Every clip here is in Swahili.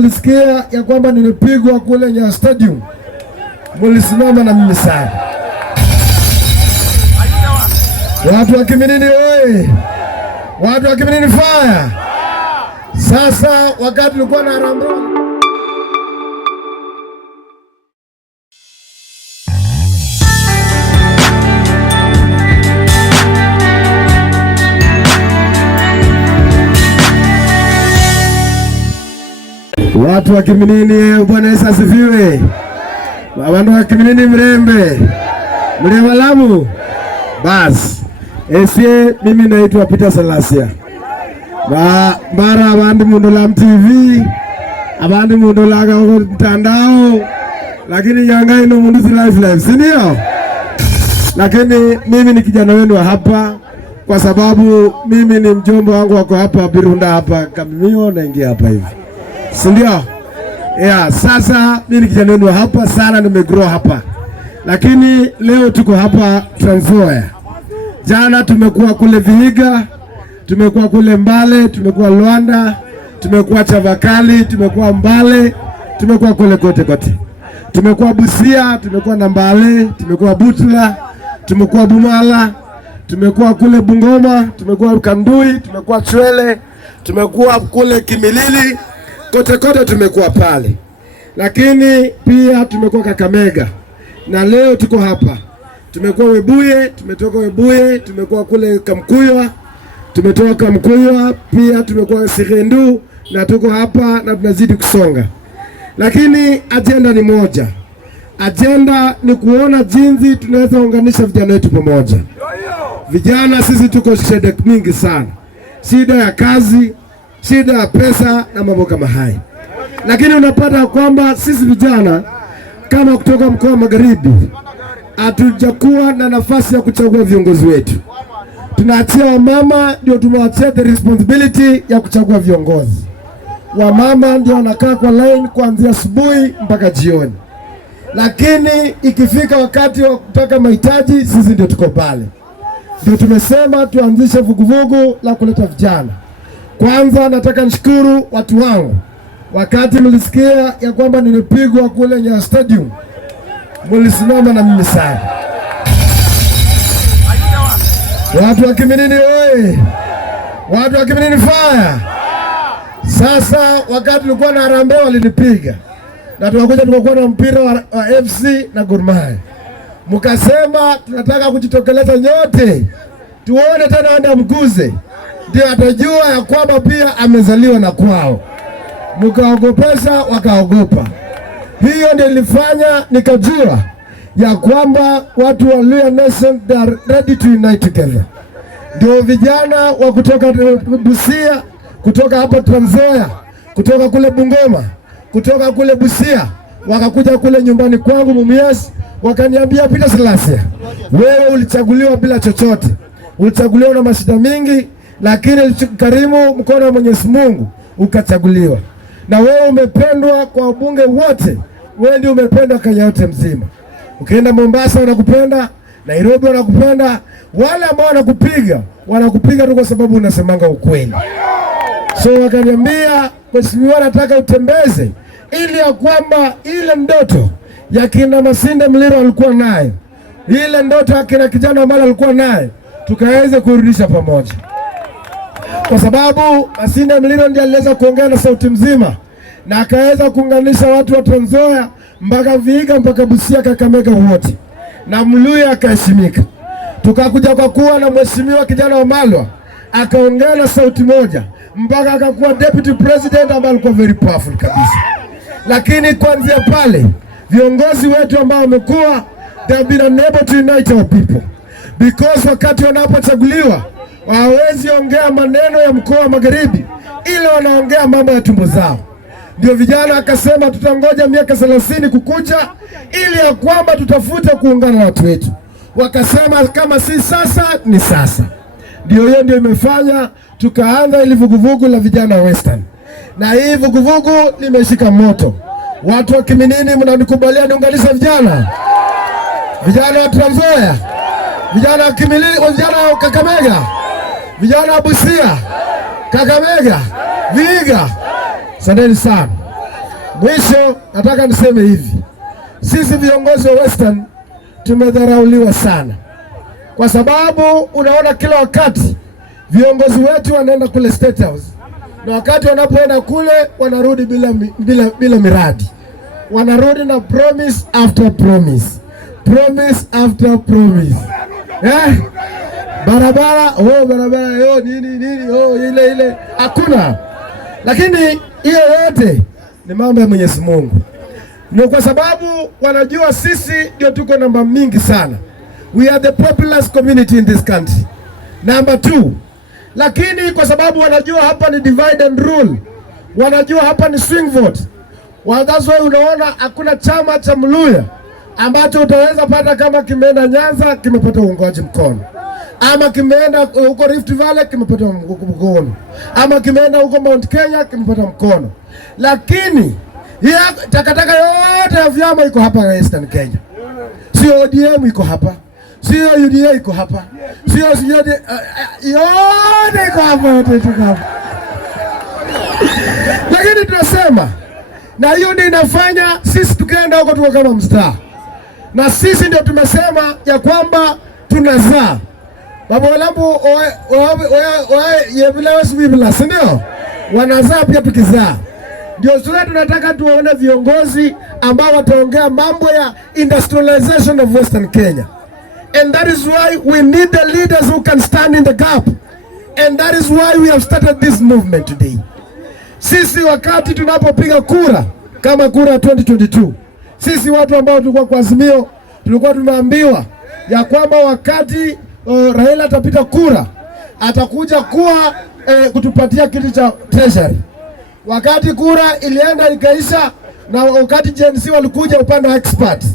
mlisikia ya kwamba nilipigwa kule Nyayo Stadium, mlisimama na mimi sana. Watu wa Kiminini oye! Watu wa Kiminini fire! Sasa wakati tulikuwa na harambee, watu wa Kiminini, Bwana Yesu asifiwe. Watu wa Kiminini mrembe, mlema Lamu. Basi esie mimi naitwa Peter Salasia. Mara abandi mundu la TV, abandi mundu la mtandao, lakini yanga ino mundu si live, si ndio? Lakini mimi ni kijana wenu hapa kwa sababu mimi ni mjomba wangu wako hapa Birunda hapa Kamimio, naingia hapa hivi. Si ndio? Sasa mimi ni kijana wenu hapa sana, nimegrow hapa. Lakini leo tuko hapa Trans Nzoia. Jana tumekuwa kule Vihiga, tumekuwa kule Mbale, tumekuwa Luanda, tumekuwa Chavakali, tumekuwa Mbale, tumekuwa kule kote. Tumekuwa Busia, tumekuwa na Mbale, tumekuwa Butula, tumekuwa Bumala, tumekuwa kule Bungoma, tumekuwa Kandui, tumekuwa Chwele, tumekuwa kule Kimilili, kote tumekuwa pale. Lakini pia tumekuwa Kakamega. Na leo tuko hapa. Tumekuwa Webuye, tumetoka Webuye, tumekuwa kule Kamkuywa, tumetoka Kamkuywa, pia tumekuwa Sirendu, na tuko hapa na tunazidi kusonga. Lakini agenda ni moja. Agenda ni kuona jinsi tunaweza unganisha vijana wetu pamoja. Vijana sisi tuko shida mingi sana. Shida ya kazi, shida ya pesa na mambo kama haya. Lakini unapata kwamba sisi vijana kama kutoka mkoa wa Magharibi hatujakuwa na nafasi ya kuchagua viongozi wetu. Tunaachia wamama, ndio tumewaachia the responsibility ya kuchagua viongozi. Wamama ndio wanakaa kwa line kuanzia asubuhi mpaka jioni. Lakini ikifika wakati wa kutaka mahitaji, sisi ndio tuko pale. Ndio tumesema tuanzishe vuguvugu la kuleta vijana. Kwanza nataka nishukuru watu wangu. Wakati mlisikia ya kwamba nilipigwa kule Nyayo Stadium, mlisimama na mimi sana. Watu wa Kiminini oye! Watu wa Kiminini fire! Sasa wakati tulikuwa na harambee walinipiga. Na tukakuwa na mpira wa FC na Gor Mahia. Mkasema tunataka kujitokeleza nyote. Tuone tena anda mguze. Ndio atajua ya kwamba pia amezaliwa na kwao. Mkaogopesha wakaogopa. Hiyo ndio ilifanya nikajua ya kwamba watu wa Luhya Nation they are ready to unite together. Ndio vijana wa kutoka Busia, kutoka hapa Trans Nzoia, kutoka kule Bungoma, kutoka kule Busia, wakakuja kule nyumbani kwangu Mumias, wakaniambia Peter Salasia, wewe ulichaguliwa bila chochote. Ulichaguliwa na mashida mingi, lakini karimu mkono wa Mwenyezi Mungu ukachaguliwa. Na wewe umependwa kwa wabunge wote. Wewe ndio umependwa Kenya yote mzima. Ukienda Mombasa wanakupenda, Nairobi wanakupenda, wale ambao wanakupiga tu kwa sababu unasemanga ukweli. So wakaniambia, mheshimiwa, nataka utembeze ili ya kwamba ile ndoto ya kina Masinde Muliro alikuwa nayo, ile ndoto ya kina kijana Wamala alikuwa nayo, tukaweze kurudisha pamoja. Kwa sababu Masinde Muliro ndiye aliweza kuongea na sauti mzima na akaweza kuunganisha watu wa Trans Nzoia mpaka Vihiga mpaka Busia, Kakamega wote, na Mluhya akaheshimika. Tukakuja kwa kuwa na mheshimiwa kijana Wamalwa akaongea na sauti moja mpaka akakuwa deputy president ambaye alikuwa very powerful kabisa. Lakini kuanzia pale viongozi wetu ambao wamekuwa they have been unable to unite our people, because wakati wanapochaguliwa hawawezi ongea maneno ya mkoa wa Magharibi, ile wanaongea mambo ya tumbo zao. Ndio vijana akasema tutangoja miaka 30 kukuja ili ya kwamba tutafute kuungana na watu wetu. Wakasema kama si sasa ni sasa. Ndio hiyo ndio imefanya tukaanza ili vuguvugu la vijana Western. Na hii vuguvugu limeshika moto. Watu wa Kiminini mnanikubalia niunganisha vijana? Vijana wa Trans Nzoia, vijana wa Kiminini, vijana wa Kakamega, vijana wa Busia, Kakamega, Vihiga. Asanteni sana. Mwisho nataka niseme hivi. Sisi viongozi wa Western tumedharauliwa sana. Kwa sababu unaona kila wakati viongozi wetu wanaenda kule State House. Na wakati wanapoenda kule wanarudi bila miradi. Wanarudi na promise after promise. Promise after promise. Barabara, nini, ile. Hakuna. Lakini hiyo yote ni mambo ya Mwenyezi Mungu. Ni kwa sababu wanajua sisi ndio tuko namba mingi sana. We are the populous community in this country. Number 2. Lakini kwa sababu wanajua hapa ni divide and rule. Wanajua hapa ni swing vote. That's why unaona hakuna chama cha Mluya ambacho utaweza pata kama kimeenda Nyanza kimepata uungwaji mkono. Ama kimeenda huko Rift Valley kimepata mkono. Ama kimeenda huko Mount Kenya kimepata mkono. Lakini ya takataka yote ya vyama iko hapa Western Kenya. Sio ODM iko hapa. Sio UDA iko hapa. Sio yote iko hapa, yote iko hapa. Lakini tunasema na hiyo ndio inafanya sisi tukaenda huko tuko kama mstaa. Na sisi ndio tumesema ya kwamba tunazaa. Baba walambu yebila wasibibila, si ndio? Wanazaa pia tukizaa. Ndio sura tunataka tuone viongozi ambao wataongea mambo ya industrialization of Western Kenya. And that is why we need the leaders who can stand in the gap. And that is why we have started this movement today. Sisi wakati tunapopiga kura kama kura 2022, sisi watu ambao tulikuwa kwa Azimio tulikuwa tumeambiwa ya kwamba wakati Raila atapita kura atakuja kuwa kutupatia kiti cha treasury. Wakati kura ilienda ikaisha na wakati GNC walikuja upande wa experts.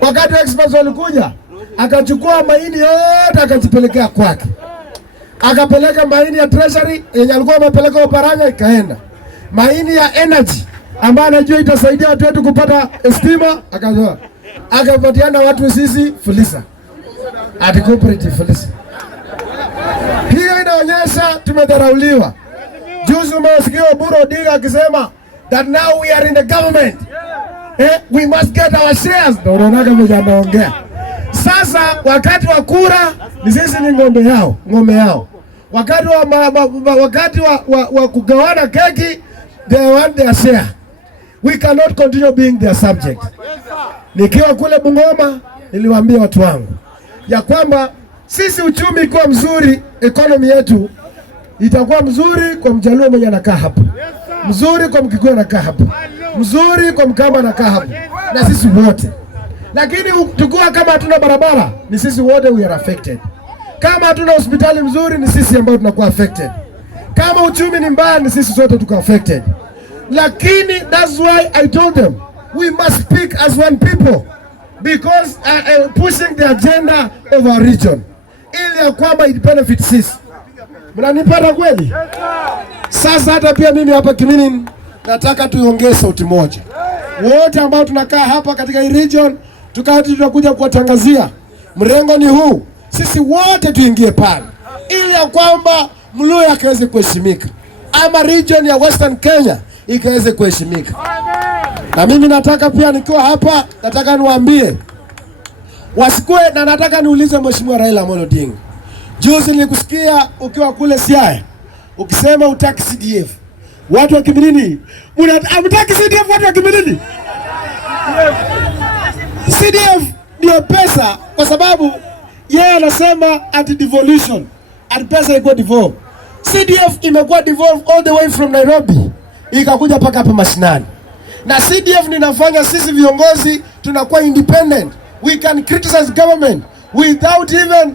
Wakati experts walikuja akachukua mahindi yote akajipelekea kwake. Akapeleka mahindi ya treasury yenye alikuwa amepeleka Oparanya ikaenda. Mahindi ya energy ambayo anajua itasaidia watu wetu kupata stima akazoa. Akapatiana watu sisi Fulisa. Ati cooperative Fulisa. Hiyo inaonyesha tumedharauliwa. Juzi umesikia Oburu Odinga akisema that now we are in the government. We must get our shares. Ndio unaona mjanaongea. Sasa wakati wa kura ni sisi ni ng'ombe yao. Wakati wa kugawana keki they want their share. We cannot continue being their subject. Nikiwa kule Bungoma niliwaambia watu wangu ya kwamba sisi uchumi kwa mzuri, economy yetu itakuwa mzuri kwa Mjaluo mwenye anakaa hapa, mzuri kwa Mkikuyu anakaa hapa, mzuri kwa Mkamba anakaa hapa, na sisi wote. Lakini tukua kama hatuna barabara ni sisi wote we are affected. Kama hatuna hospitali mzuri ni sisi ambao tunakuwa affected. Kama uchumi ni mbaya ni sisi sote tuko affected. Lakini that's why I told them we must speak as one people because pushing the agenda of our region ili ya kwamba it benefits sisi. Mnanipata kweli? Sasa hata pia mimi hapa Kimini nataka tuongee sauti moja. Wote ambao tunakaa hapa katika hii region tutakuja kuwatangazia mrengo ni huu. Sisi wote tuingie pale ili ya kwamba Mluya akaweze kuheshimika ama region ya Western Kenya ikaweze kuheshimika. Na mimi nataka pia nikiwa hapa nataka niwaambie wasikue, na nataka niulize Mheshimiwa Raila Amolo Odinga. Juzi nilikusikia ukiwa kule Siaya ukisema utaki CDF. Watu wa Kimilini, mnataka CDF watu wa Kimilini? CDF ndio pesa kwa sababu yeye anasema at devolution. At pesa iko devolve. CDF imekuwa devolve all the way from Nairobi ikakuja paka hapa mashinani. Na CDF ninafanya sisi viongozi tunakuwa independent. We can criticize government without even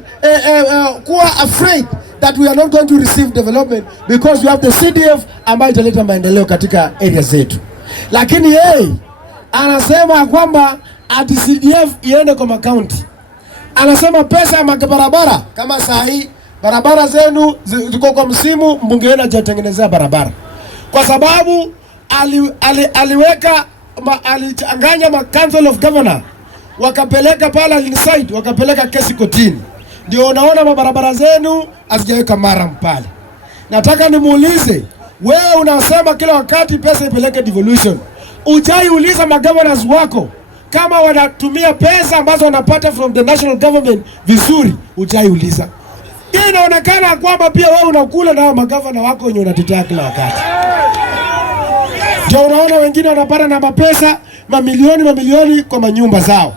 kuwa afraid that we are not going to receive development because we have the CDF ambayo italeta maendeleo katika area zetu. Lakini yeye anasema kwamba ati CDF iende kwa county. Anasema pesa ya barabara kama saa hii barabara zenu ziko kwa msimu, mbunge wenu hajatengenezea barabara. Kwa sababu alichanganya ma Council of Governor wakapeleka pala inside wakapeleka kesi kotini. Ndio unaona mabarabara zenu hazijaweka mara pale. Nataka nimuulize, wewe unasema kila wakati pesa ipeleke devolution. ujai uliza magovernors wako kama wanatumia pesa ambazo wanapata from the national government vizuri? Ujai uliza. Hii inaonekana kwamba pia wewe unakula na magavana wako wenye unatetea kila wakati. Ndio unaona wengine wanapata na mapesa mamilioni kwa manyumba zao.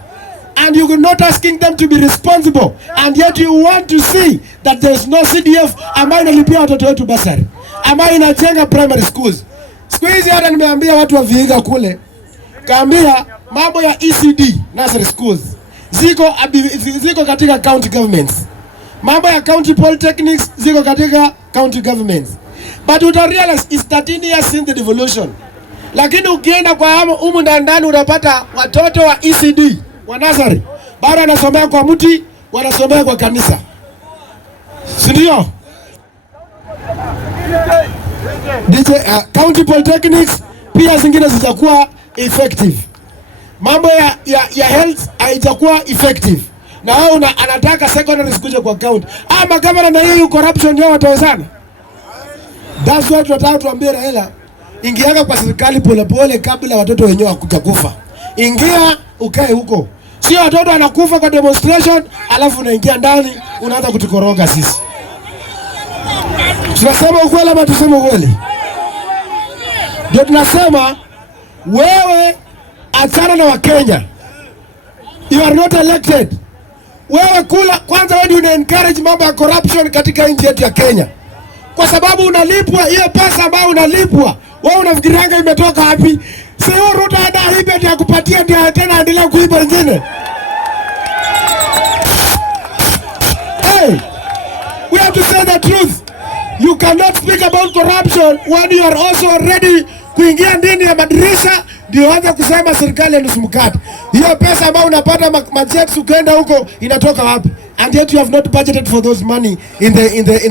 And you are not asking them to be responsible, and yet you want to see that there is no CDF ambayo inalipia watoto wetu basari, ambayo inajenga primary schools. Siku hizi hata nimeambia watu wa Vihiga kule, kaambia mambo ya ECD nursery schools ziko katika county governments. Mambo ya county polytechnics ziko katika county governments. But you don't realize it's 13 years since the devolution. Lakini ukienda kwa humu ndani unapata watoto wa ECD wa nursery bado wanasomea kwa mti, wanasomea kwa kanisa. Si ndio? County polytechnics pia zingine zitakuwa effective. Mambo ya health haijakuwa effective. Na wao anataka secondary school kwa county. Magavana na hiyo corruption yao watawezana. That's why tunataka tuambie Raila, ingianga kwa serikali polepole kabla watoto wenyewe kufa. Ingia ukae huko. Sio watoto wanakufa kwa demonstration alafu unaingia ndani unaanza kutukoroga sisi. Tunasema ukweli ama tuseme ukweli? Ndio tunasema wewe achana na Wakenya. You are not elected. Wewe kula kwanza, wewe una encourage mambo ya corruption katika nchi yetu ya Kenya. Kwa sababu unalipwa hiyo pesa ambayo unalipwa. Wewe unafikirianga imetoka wapi? Sio Ruto hata ibe ya kupatia ndio tena endelea kuiba wengine. Hey, we have to say the truth. You cannot speak about corruption when you are also ready kuingia ndani ya madirisha ndio anza kusema serikali ya nusu mkate. Hiyo pesa ambayo unapata budget ukienda huko inatoka wapi? And yet you have not budgeted for those money in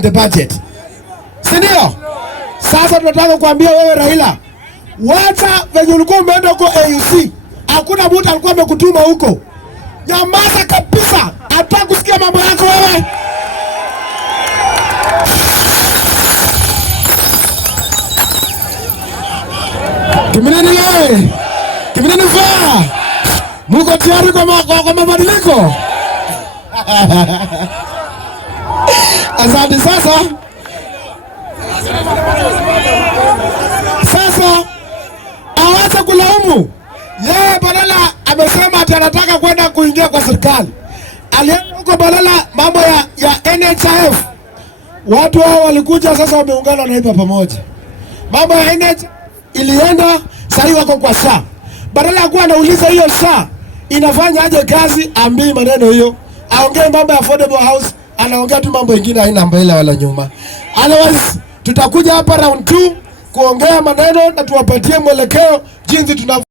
the budget. Sindio? Sasa tunataka kuambia wewe Raila, wacha venye ulikuwa umeenda huko AUC. Hakuna mtu alikuwa amekutuma huko. Nyamaza kabisa. Hata kusikia mambo yako wewe. Kiminini wewe. Kiminini faa. Muko tayari kwa mabadiliko? Asante sasa. Awacha kulaumu. Yeye badala amesema ati anataka kwenda kuingia kwa serikali. Alienda huko badala mambo ya NHIF. Watu hao walikuja sasa wameungana na hapa pamoja. Mambo ya NHIF ilienda sasa wako kwa SHA. Badala ya kuwa anauliza hiyo SHA inafanya aje kazi, ambii maneno hiyo. Aongee mambo ya affordable house, anaongea tu mambo mengine haina mbele wala nyuma. Otherwise tutakuja hapa round 2 kuongea maneno na tuwapatie mwelekeo jinsi